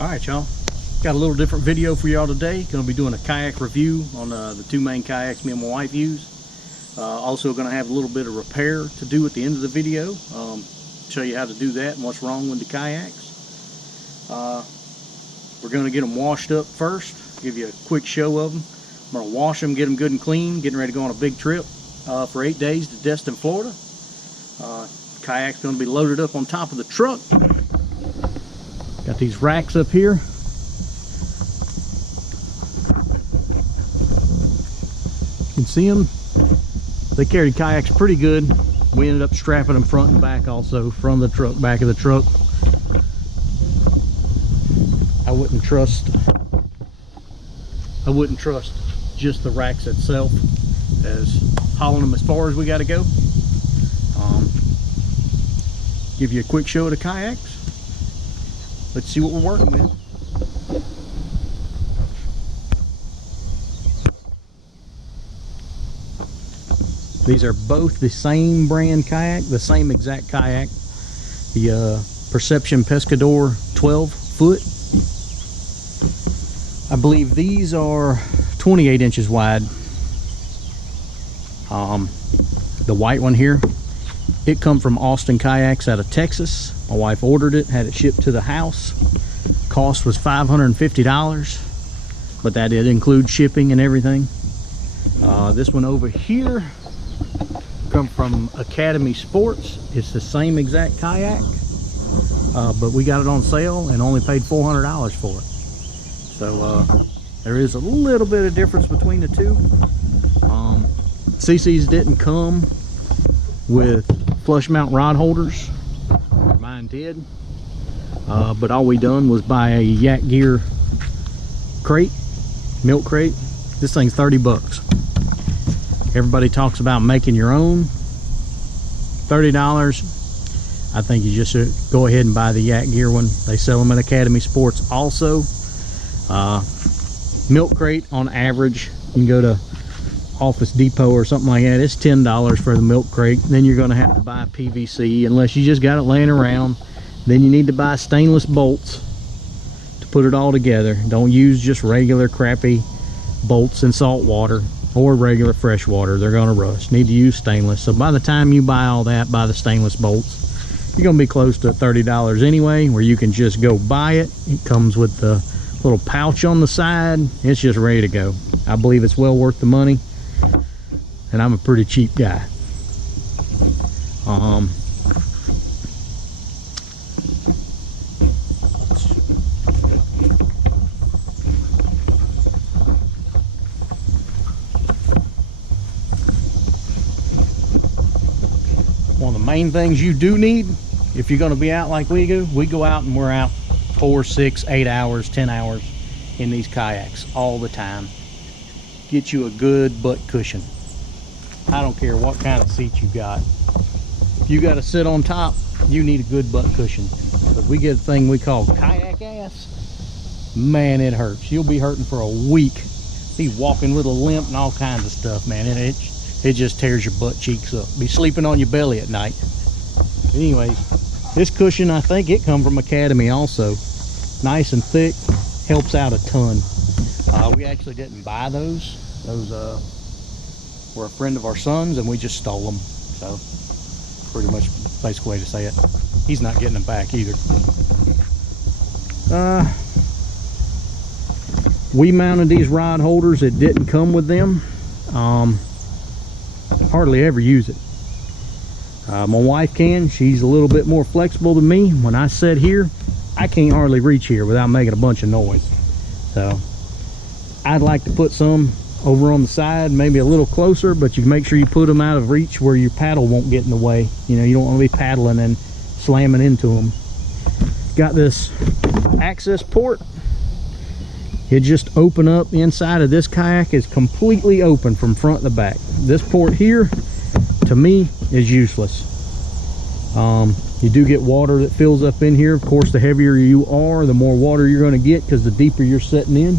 Alright y'all, got a little different video for y'all today. Gonna be doing a kayak review on the two main kayaks me and my wife use. Also gonna have a little bit of repair to do at the end of the video. Show you how to do that and what's wrong with the kayaks. We're gonna get them washed up first, give you a quick show of them. I'm gonna wash them, get them good and clean, getting ready to go on a big trip for 8 days to Destin, Florida. Kayak's gonna be loaded up on top of the truck. Got these racks up here. You can see them. They carried kayaks pretty good. We ended up strapping them front and back also from the truck, back of the truck. I wouldn't trust just the racks itself as hauling them as far as we got to go. Give you a quick show of the kayaks. Let's see what we're working with. These are both the same brand kayak, the same exact kayak. The Perception Pescador 12 foot. I believe these are 28 inches wide. The white one here, it come from Austin Kayaks out of Texas. My wife ordered it, had it shipped to the house. Cost was $550, but that did include shipping and everything. This one over here come from Academy Sports. It's the same exact kayak, but we got it on sale and only paid $400 for it. So there is a little bit of difference between the two. CC's didn't come with flush mount rod holders. Mine did, but all we done was buy a Yak Gear crate, milk crate. This thing's 30 bucks. Everybody talks about making your own. $30. I think you just should go ahead and buy the Yak Gear one. They sell them at Academy Sports also. Milk crate on average, you can go to Office Depot or something like that. It's $10 for the milk crate. Then you're going to have to buy PVC unless you just got it laying around. Then you need to buy stainless bolts to put it all together. Don't use just regular crappy bolts in salt water or regular fresh water. They're going to rust. Need to use stainless. So by the time you buy all that, buy the stainless bolts, you're going to be close to $30 anyway, where you can just go buy it. It comes with the little pouch on the side. It's just ready to go. I believe it's well worth the money, and I'm a pretty cheap guy. One of the main things you do need if you're going to be out like we go out and we're out 4, 6, 8 hours, 10 hours in these kayaks all the time. Get you a good butt cushion. I don't care what kind of seat you got. If you got to sit on top, you need a good butt cushion. But we get a thing we call kayak ass. Man, it hurts. You'll be hurting for a week. Be walking with a limp and all kinds of stuff, man. It just tears your butt cheeks up. Be sleeping on your belly at night. Anyways, this cushion, I think it come from Academy also. Nice and thick, helps out a ton. We actually didn't buy those. Those were a friend of our son's, and we just stole them. So pretty much basic way to say it. He's not getting them back either. We mounted these rod holders. It didn't come with them. Hardly ever use it. My wife can. She's a little bit more flexible than me. When I sit here, I can't hardly reach here without making a bunch of noise. So I'd like to put some over on the side, maybe a little closer, but you make sure you put them out of reach where your paddle won't get in the way. You know, you don't want to be paddling and slamming into them. Got this access port. It just open up. The inside of this kayak is completely open from front to back. This port here, to me, is useless. You do get water that fills up in here. Of course, the heavier you are, the more water you're going to get, because the deeper you're setting in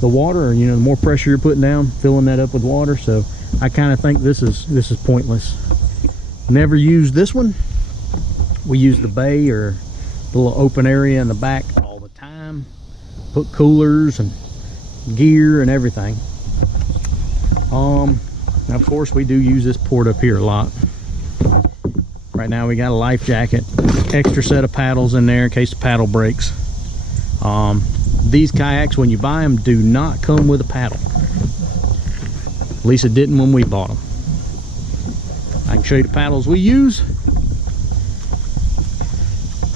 the water, or, you know, the more pressure you're putting down, filling that up with water. So I kind of think this is pointless. Never used this one. We use the bay or the little open area in the back all the time. put coolers and gear and everything. Now of course we do use this port up here a lot. Right now we got a life jacket, extra set of paddles in there in case the paddle breaks. These kayaks, when you buy them, do not come with a paddle. At least it didn't when we bought them. I can show you the paddles we use.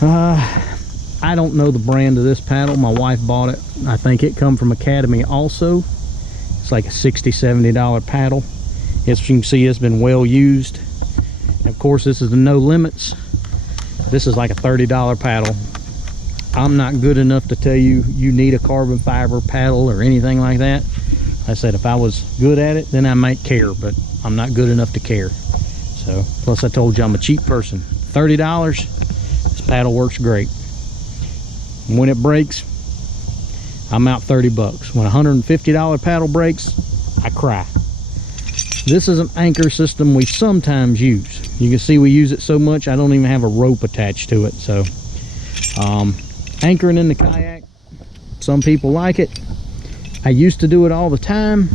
I don't know the brand of this paddle. My wife bought it. I think it come from Academy also. It's like a $60–70 paddle. As you can see, it's been well used. And of course, this is the No Limits. This is like a $30 paddle. I'm not good enough to tell you you need a carbon fiber paddle or anything like that. I said if I was good at it, then I might care, but I'm not good enough to care. So, plus I told you I'm a cheap person. $30, this paddle works great. When it breaks, I'm out 30 bucks. When a $150 paddle breaks, I cry. This is an anchor system we sometimes use. You can see we use it so much I don't even have a rope attached to it. So anchoring in the kayak, some people like it. I used to do it all the time,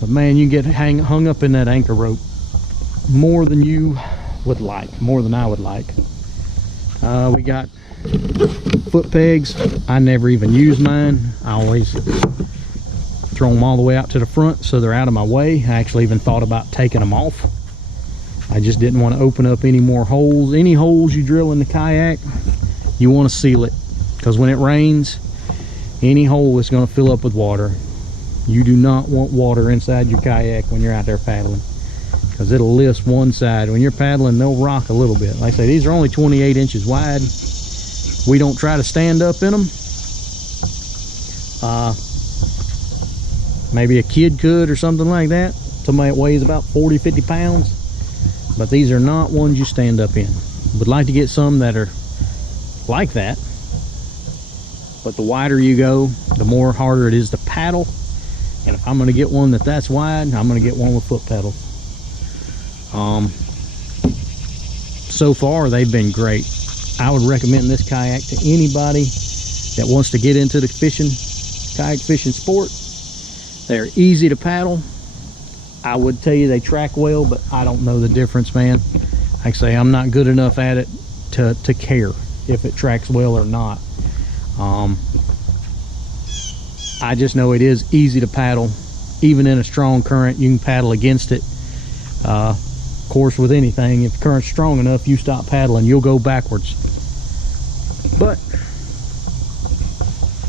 but man, you get hung up in that anchor rope more than you would like, more than I would like. We got foot pegs. I never even use mine. I always throw them all the way out to the front so they're out of my way. I actually even thought about taking them off. I just didn't want to open up any more holes. Any holes you drill in the kayak, you want to seal it, because when it rains, any hole is going to fill up with water. You do not want water inside your kayak when you're out there paddling, because it'll lift one side. When you're paddling, they'll rock a little bit. Like I say, these are only 28 inches wide. We don't try to stand up in them. Maybe a kid could or something like that. Somebody that weighs about 40–50 pounds. But these are not ones you stand up in. Would like to get some that are like that. But the wider you go, the more harder it is to paddle. And if I'm going to get one that's wide, I'm going to get one with foot pedals. So far, they've been great. I would recommend this kayak to anybody that wants to get into the kayak fishing sport. They're easy to paddle. I would tell you they track well, but I don't know the difference, man. Like I say, I'm not good enough at it to care if it tracks well or not. I just know it is easy to paddle. Even in a strong current, you can paddle against it. Of course, with anything, if the current's strong enough, you stop paddling, you'll go backwards. But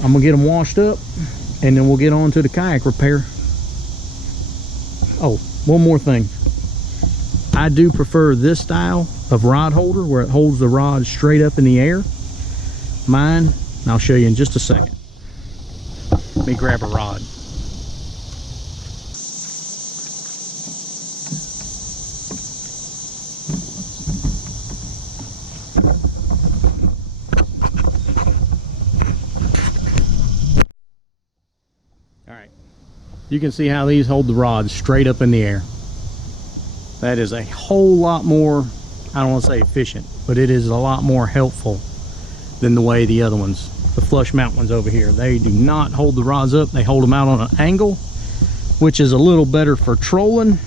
I'm gonna get them washed up, and then we'll get on to the kayak repair. Oh, one more thing. I do prefer this style of rod holder where it holds the rod straight up in the air. Mine, and I'll show you in just a second. Let me grab a rod. Alright, you can see how these hold the rod straight up in the air. That is a whole lot more, I don't want to say efficient, but it is a lot more helpful than the way the other ones, the flush mount ones over here, they do not hold the rods up. They hold them out on an angle, which is a little better for trolling.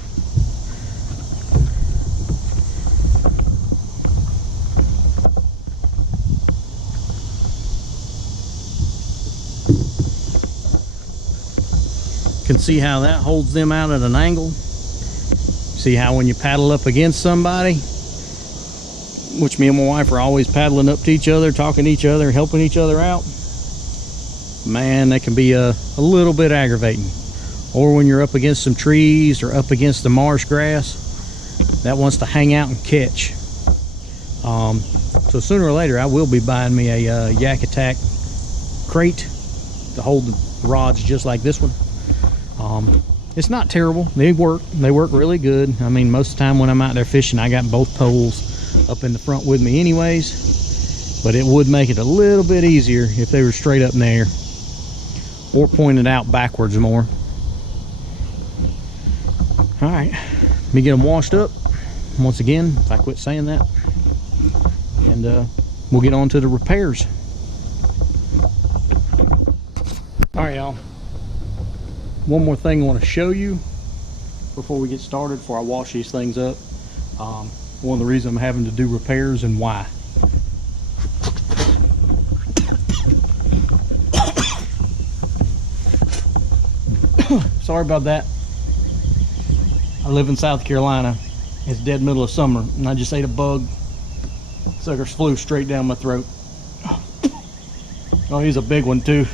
You can see how that holds them out at an angle. See how when you paddle up against somebody, which me and my wife are always paddling up to each other, talking to each other, helping each other out, man, that can be a little bit aggravating. Or when you're up against some trees or up against the marsh grass that wants to hang out and catch. So sooner or later I will be buying me a Yak Attack crate to hold the rods just like this one. It's not terrible. They work really good. I mean, most of the time when I'm out there fishing, I got both poles up in the front with me anyways, but it would make it a little bit easier if they were straight up in the air or pointed out backwards more. All right, let me get them washed up once again, if I quit saying that, and we'll get on to the repairs. All right, y'all. One more thing I want to show you before we get started, before I wash these things up. One of the reasons I'm having to do repairs and why. Sorry about that. I live in South Carolina. It's dead middle of summer, and I just ate a bug. Suckers flew straight down my throat. Oh, he's a big one too.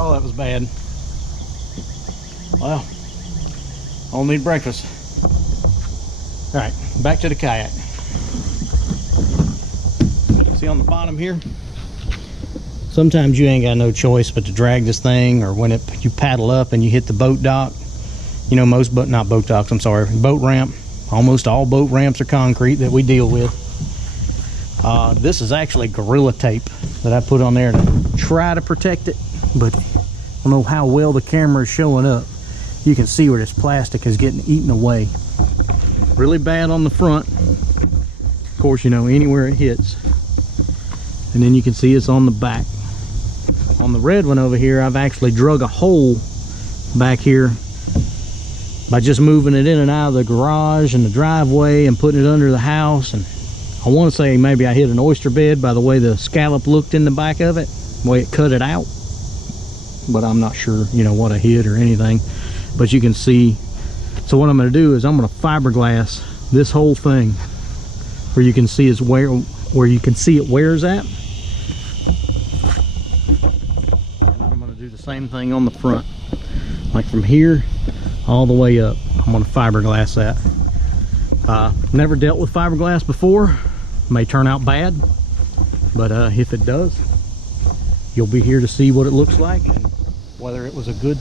Oh, that was bad. Well, I'll need breakfast. All right, back to the kayak. See on the bottom here? Sometimes you ain't got no choice but to drag this thing, or when you paddle up and you hit the boat dock. You know, not boat docks, I'm sorry, boat ramp. Almost all boat ramps are concrete that we deal with. This is actually Gorilla Tape that I put on there to try to protect it, but I don't know how well the camera is showing up. You can see where this plastic is getting eaten away. Really bad on the front. Of course, you know, anywhere it hits. And then you can see it's on the back. On the red one over here, I've actually drug a hole back here by just moving it in and out of the garage and the driveway and putting it under the house. And I want to say maybe I hit an oyster bed by the way the scallop looked in the back of it, the way it cut it out. But I'm not sure, you know, what I hit or anything. But you can see. So what I'm going to do is I'm going to fiberglass this whole thing where you can see it's where you can see it wears at. Do the same thing on the front, like from here all the way up. I'm going to fiberglass that. Never dealt with fiberglass before. May turn out bad, but if it does, you'll be here to see what it looks like and whether it was a good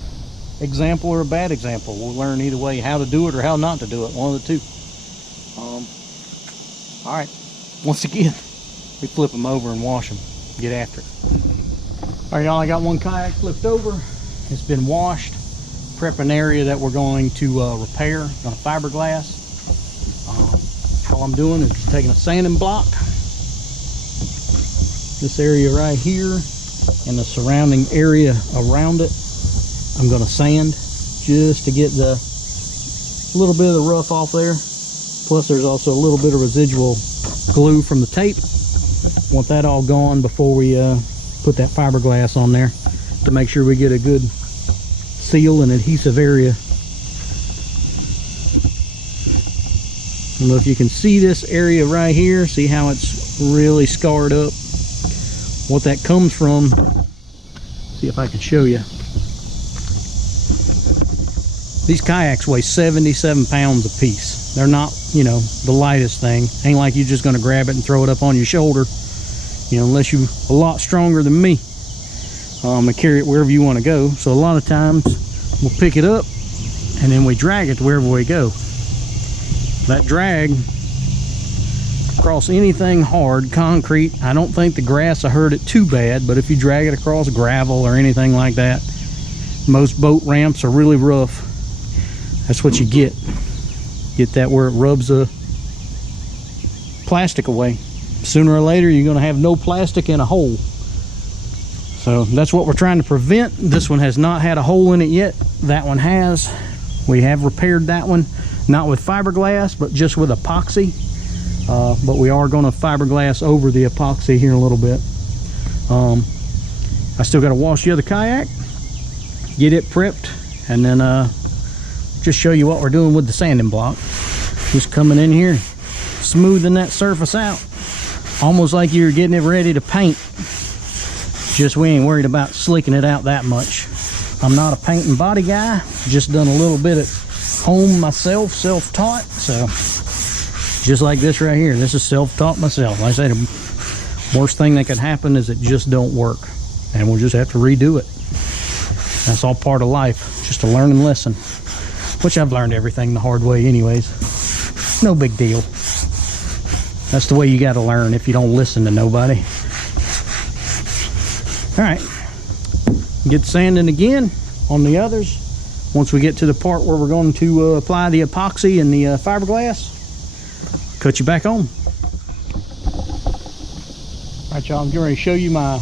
example or a bad example. We'll learn either way how to do it or how not to do it, one of the two. All right, once again, we flip them over and wash them, get after it. All right, y'all, I got one kayak flipped over. It's been washed. Prep an area that we're going to repair on a fiberglass. All I'm doing is taking a sanding block, this area right here and the surrounding area around it, I'm going to sand just to get the little bit of the rough off there. Plus there's also a little bit of residual glue from the tape. Want that all gone before we put that fiberglass on there to make sure we get a good seal and adhesive area. I don't know if you can see this area right here. See how it's really scarred up? What that comes from, see if I can show you. These kayaks weigh 77 pounds a piece. They're not, you know, the lightest thing. Ain't like you're just gonna grab it and throw it up on your shoulder. You know, unless you're a lot stronger than me, and carry it wherever you want to go. So a lot of times we'll pick it up and then we drag it to wherever we go. That drag across anything hard, concrete, I don't think the grass will hurt it too bad, but if you drag it across gravel or anything like that, most boat ramps are really rough. That's what you get. Get that where it rubs the plastic away. Sooner or later you're going to have no plastic in a hole. So that's what we're trying to prevent. This one has not had a hole in it yet. That one has. We have repaired that one, not with fiberglass but just with epoxy. But we are going to fiberglass over the epoxy here in a little bit. I still got to wash the other kayak, get it prepped, and then just show you what we're doing with the sanding block. Just coming in here, smoothing that surface out, almost like you're getting it ready to paint. Just we ain't worried about slicking it out that much. I'm not a paint and body guy, just done a little bit at home myself, self-taught. So just like this right here, this is self-taught myself. Like I said, the worst thing that could happen is it just don't work, and we'll just have to redo it. That's all part of life, just a learning lesson, which I've learned everything the hard way anyways. No big deal. That's the way you got to learn if you don't listen to nobody. All right, get sanding again on the others. Once we get to the part where we're going to apply the epoxy and the fiberglass, cut you back on. All right, y'all, I'm getting ready to show you my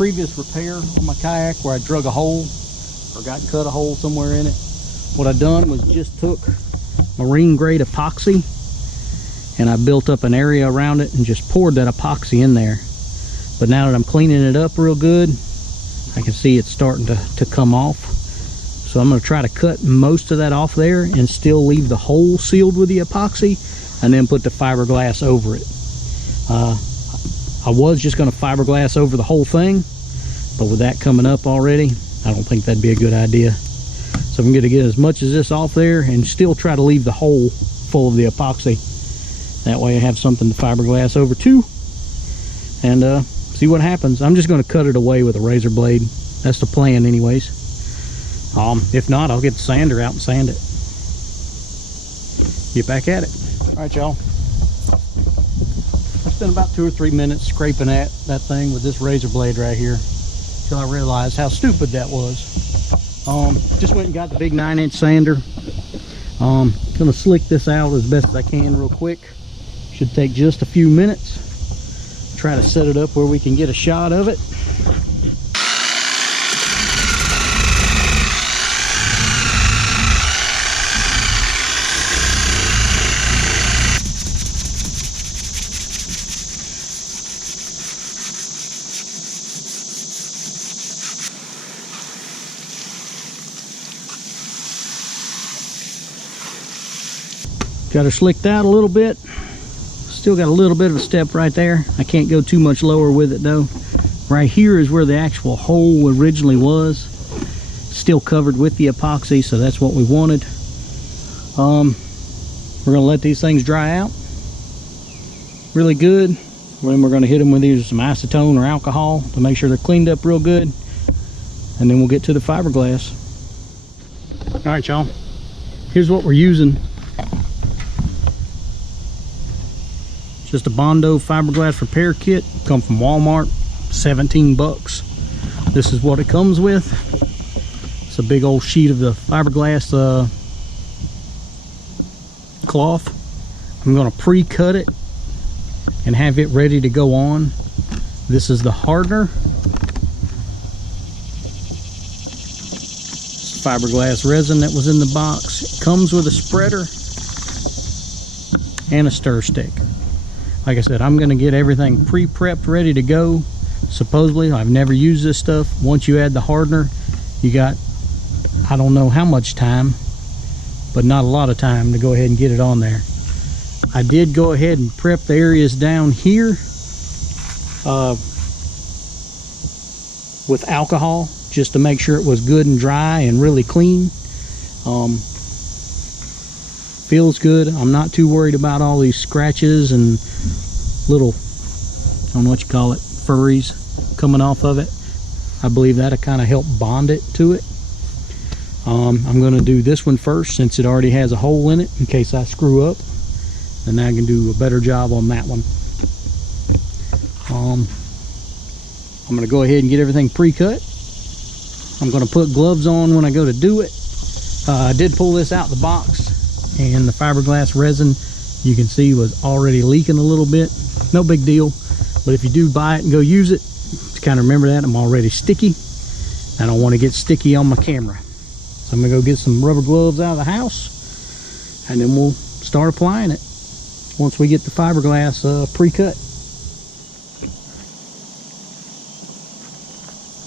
previous repair on my kayak where I drug a hole or cut a hole somewhere in it, what I done was just took marine grade epoxy and I built up an area around it and just poured that epoxy in there. But now that I'm cleaning it up real good, I can see it's starting to come off. So I'm going to try to cut most of that off there and still leave the hole sealed with the epoxy, and then put the fiberglass over it. I was just going to fiberglass over the whole thing, but with that coming up already, I don't think that'd be a good idea. So I'm going to get as much as this off there and still try to leave the hole full of the epoxy. That way I have something to fiberglass over too, and see what happens. I'm just going to cut it away with a razor blade. That's the plan anyways. If not, I'll get the sander out and sand it. Get back at it. All right, y'all. I spent about 2 or 3 minutes scraping at that thing with this razor blade right here till I realized how stupid that was. Just went and got the big 9-inch sander. Gonna slick this out as best as I can real quick. Should take just a few minutes. Try to set it up where we can get a shot of it. Got her slicked out a little bit. Still got a little bit of a step right there. I can't go too much lower with it though. Right here is where the actual hole originally was. Still covered with the epoxy, so that's what we wanted. We're gonna let these things dry out really good. Then we're gonna hit them with either some acetone or alcohol to make sure they're cleaned up real good. And then we'll get to the fiberglass. All right, y'all. Here's what we're using. Just a Bondo Fiberglass Repair Kit. Come from Walmart, 17 bucks. This is what it comes with. It's a big old sheet of the fiberglass cloth. I'm gonna pre-cut it and have it ready to go on. This is the hardener. It's fiberglass resin that was in the box. It comes with a spreader and a stir stick. Like I said, I'm going to get everything pre-prepped, ready to go. Supposedly, I've never used this stuff. Once you add the hardener, you got, I don't know how much time, but not a lot of time to go ahead and get it on there. I did go ahead and prep the areas down here with alcohol, just to make sure it was good and dry and really clean. Feels good. I'm not too worried about all these scratches and little, I don't know what you call it, furries coming off of it. I believe that'll kind of help bond it to it. I'm going to do this one first since it already has a hole in it in case I screw up, and I can do a better job on that one. I'm going to go ahead and get everything pre-cut. I'm going to put gloves on when I go to do it. I did pull this out the box, and the fiberglass resin, you can see, was already leaking a little bit. No big deal, but if you do buy it and go use it, just kind of remember that I'm already sticky. I don't want to get sticky on my camera. So I'm gonna go get some rubber gloves out of the house, and then we'll start applying it once we get the fiberglass pre-cut.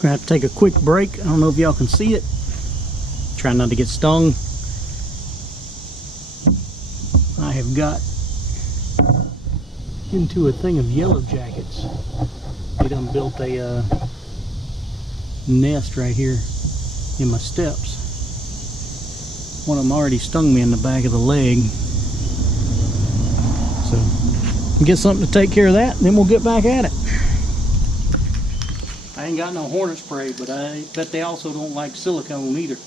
Gonna have to take a quick break. I don't know if y'all can see it. Try not to get stung. I have got into a thing of yellow jackets. They done built a nest right here in my steps. One of them already stung me in the back of the leg. So get something to take care of that, and then we'll get back at it. I ain't got no hornet spray, but I bet they also don't like silicone either.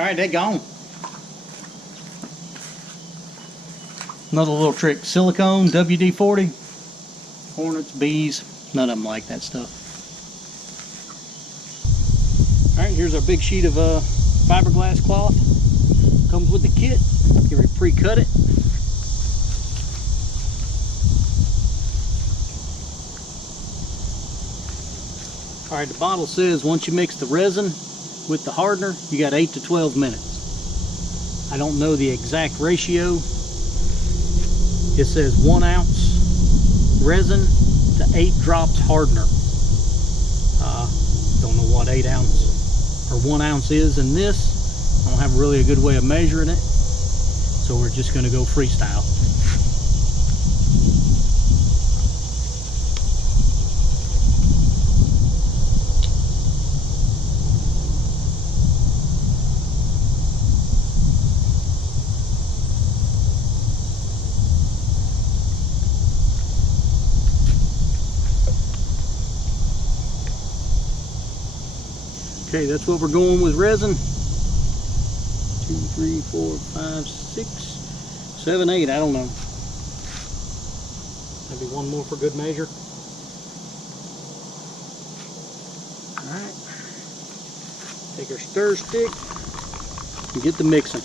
Alright, they gone. Another little trick. Silicone, WD-40, hornets, bees, none of them like that stuff. Alright, here's our big sheet of fiberglass cloth. Comes with the kit. Here we pre-cut it. Alright, the bottle says once you mix the resin with the hardener, you got 8 to 12 minutes. I don't know the exact ratio. It says 1 ounce resin to 8 drops hardener. Don't know what 8 ounce or 1 ounce is in this. I don't have really a good way of measuring it, so we're just going to go freestyle. Okay, that's what we're going with resin. 2, 3, 4, 5, 6, 7, 8, I don't know. Maybe one more for good measure. Alright. Take our stir stick and get the mixing.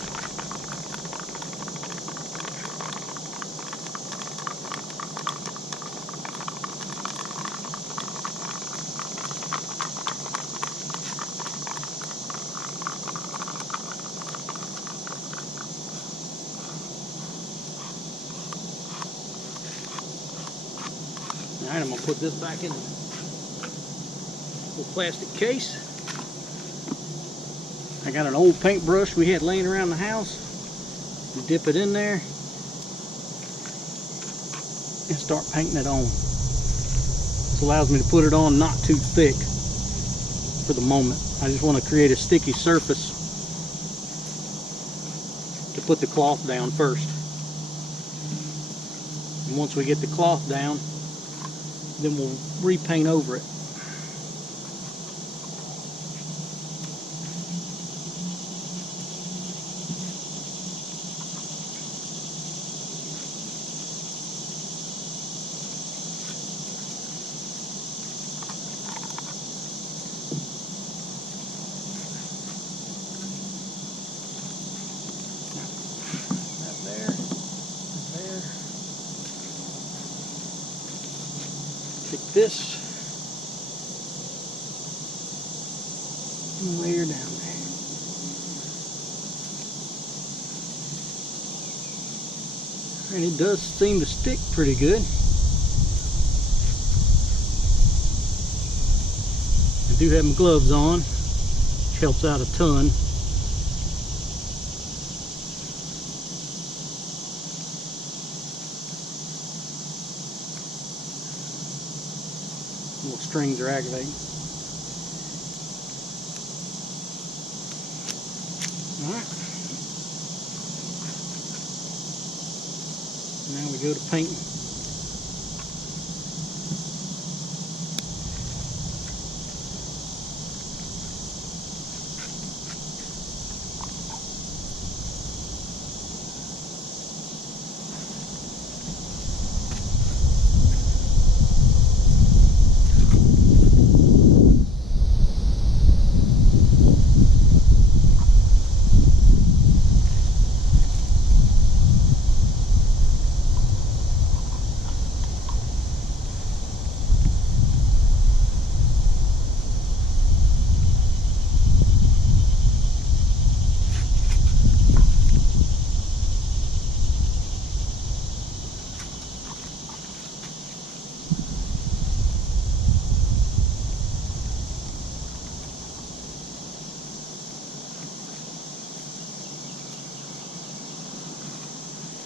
Alright, I'm going to put this back in the little plastic case. I got an old paintbrush we had laying around the house. You dip it in there and start painting it on. This allows me to put it on not too thick for the moment. I just want to create a sticky surface to put the cloth down first. And once we get the cloth down, then we'll repaint over it. Take this and layer down there. And it does seem to stick pretty good. I do have my gloves on, which helps out a ton. Little strings are aggravating. Alright. Now we go to painting.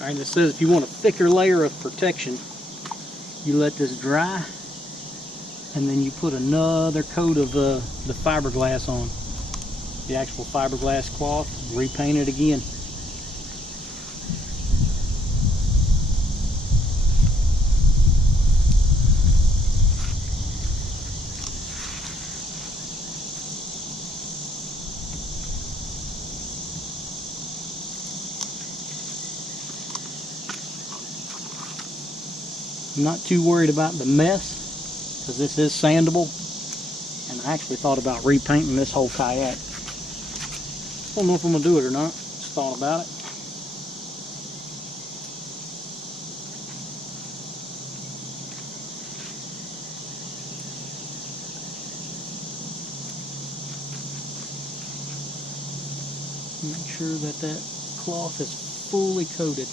Alright, it says if you want a thicker layer of protection, you let this dry, and then you put another coat of the fiberglass on, the actual fiberglass cloth, repaint it again. I'm not too worried about the mess because this is sandable, and I actually thought about repainting this whole kayak. Don't know if I'm gonna do it or not. Just thought about it. Make sure that that cloth is fully coated.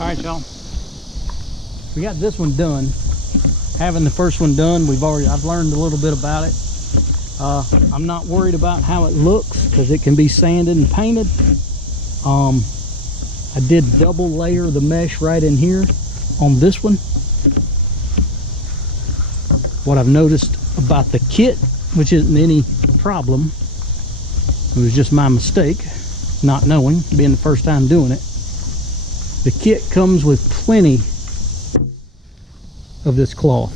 Alright, y'all, we got this one done. Having the first one done, I've learned a little bit about it. I'm not worried about how it looks because it can be sanded and painted. I did double layer the mesh right in here on this one. What I've noticed about the kit, which isn't any problem, it was just my mistake, not knowing, being the first time doing it. The kit comes with plenty of this cloth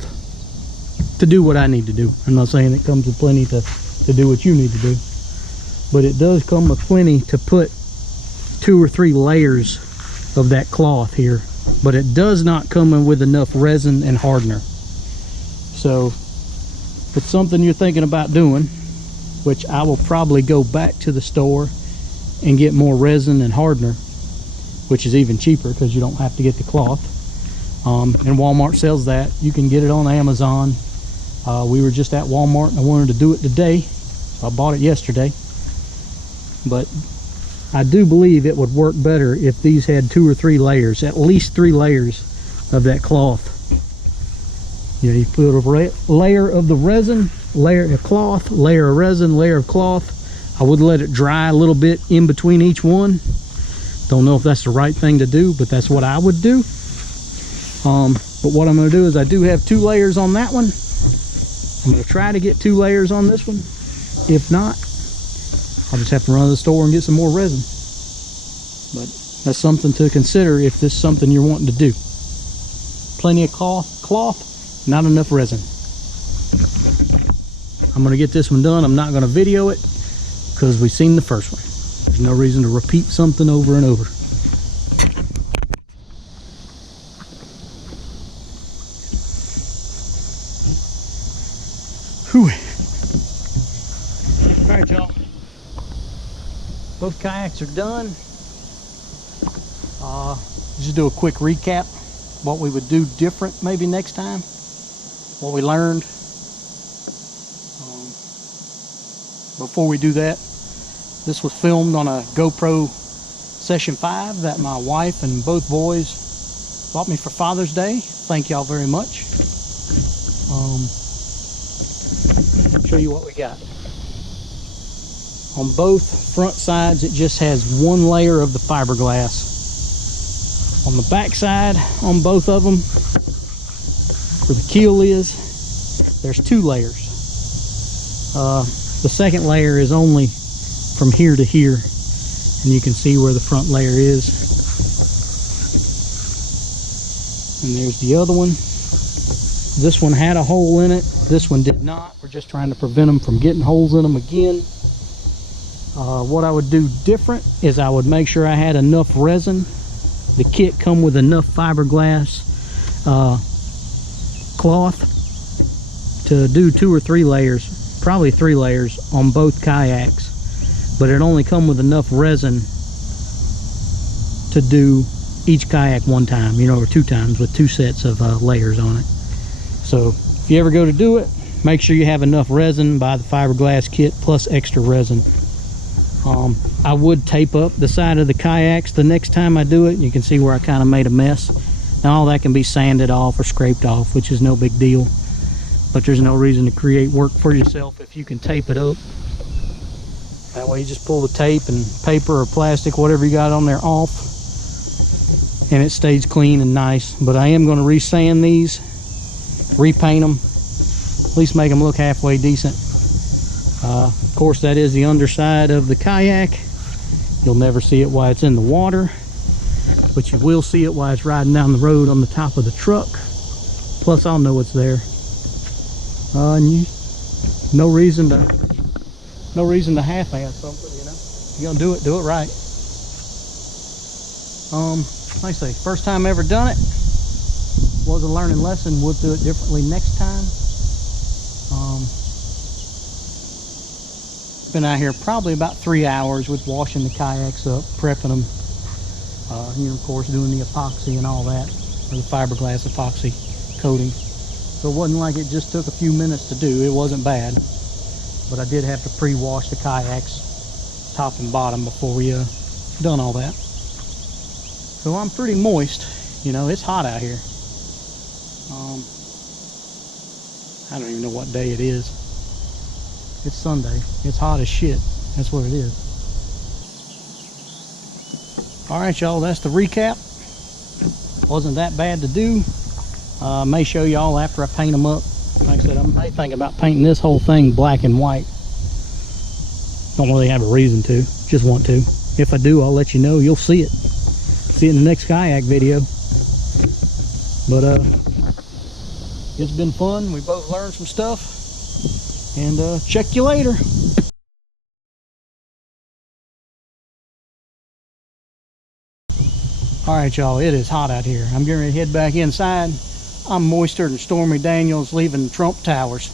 to do what I need to do. I'm not saying it comes with plenty to do what you need to do, but it does come with plenty to put 2 or 3 layers of that cloth here, but it does not come with enough resin and hardener. So if it's something you're thinking about doing, which I will probably go back to the store and get more resin and hardener, which is even cheaper because you don't have to get the cloth. And Walmart sells that. You can get it on Amazon. We were just at Walmart and I wanted to do it today, so I bought it yesterday. But I do believe it would work better if these had 2 or 3 layers, at least 3 layers of that cloth. You know, you put a layer of the resin, layer of cloth, layer of resin, layer of cloth. I would let it dry a little bit in between each one. Don't know if that's the right thing to do, but that's what I would do. But what I'm going to do is I do have 2 layers on that one. I'm going to try to get 2 layers on this one. If not, I'll just have to run to the store and get some more resin. But that's something to consider if this is something you're wanting to do. Plenty of cloth, not enough resin. I'm going to get this one done. I'm not going to video it because we've seen the first one. There's no reason to repeat something over and over. Whew. Alright, y'all. Both kayaks are done. Just do a quick recap. What we would do different maybe next time. What we learned. Before we do that, this was filmed on a GoPro Session 5 that my wife and both boys bought me for Father's Day. Thank y'all very much. Show you what we got. On both front sides, it just has 1 layer of the fiberglass. On the back side, on both of them, where the keel is, there's 2 layers. The second layer is only from here to here, and you can see where the front layer is. And there's the other one. This one had a hole in it, this one did not. We're just trying to prevent them from getting holes in them again. What I would do different is I would make sure I had enough resin. The kit come with enough fiberglass cloth to do 2 or 3 layers, probably 3 layers on both kayaks, but it only come with enough resin to do each kayak one time, you know, or 2 times with 2 sets of layers on it. So if you ever go to do it, make sure you have enough resin. Buy the fiberglass kit plus extra resin. I would tape up the side of the kayaks the next time I do it. You can see where I kind of made a mess. Now all that can be sanded off or scraped off, which is no big deal. But there's no reason to create work for yourself if you can tape it up. That way you just pull the tape and paper or plastic, whatever you got on there, off, and it stays clean and nice. But I am going to re-sand these, repaint them, at least make them look halfway decent. Of course, that is the underside of the kayak. You'll never see it while it's in the water, but you will see it while it's riding down the road on the top of the truck. Plus, I'll know it's there. And no reason to half-ass something, you know. If you're gonna do it right. Like I say, first time ever done it. Was a learning lesson. We'll do it differently next time. Been out here probably about 3 hours with washing the kayaks up, prepping them. You know, of course, doing the epoxy and all that, or the fiberglass epoxy coating. So it wasn't like it just took a few minutes to do. It wasn't bad. But I did have to pre-wash the kayaks top and bottom before we done all that. So I'm pretty moist. You know, it's hot out here. I don't even know what day it is. It's Sunday. It's hot as shit. That's what it is. Alright, y'all, that's the recap. Wasn't that bad to do. May show y'all after I paint them up. Like I said, I may think about painting this whole thing black and white. Don't really have a reason to, just want to. If I do, I'll let you know. You'll see it. See it in the next kayak video. But it's been fun. We both learned some stuff. And check you later. Alright, y'all, it is hot out here. I'm getting ready to head back inside. I'm moister than Stormy Daniels leaving Trump Towers.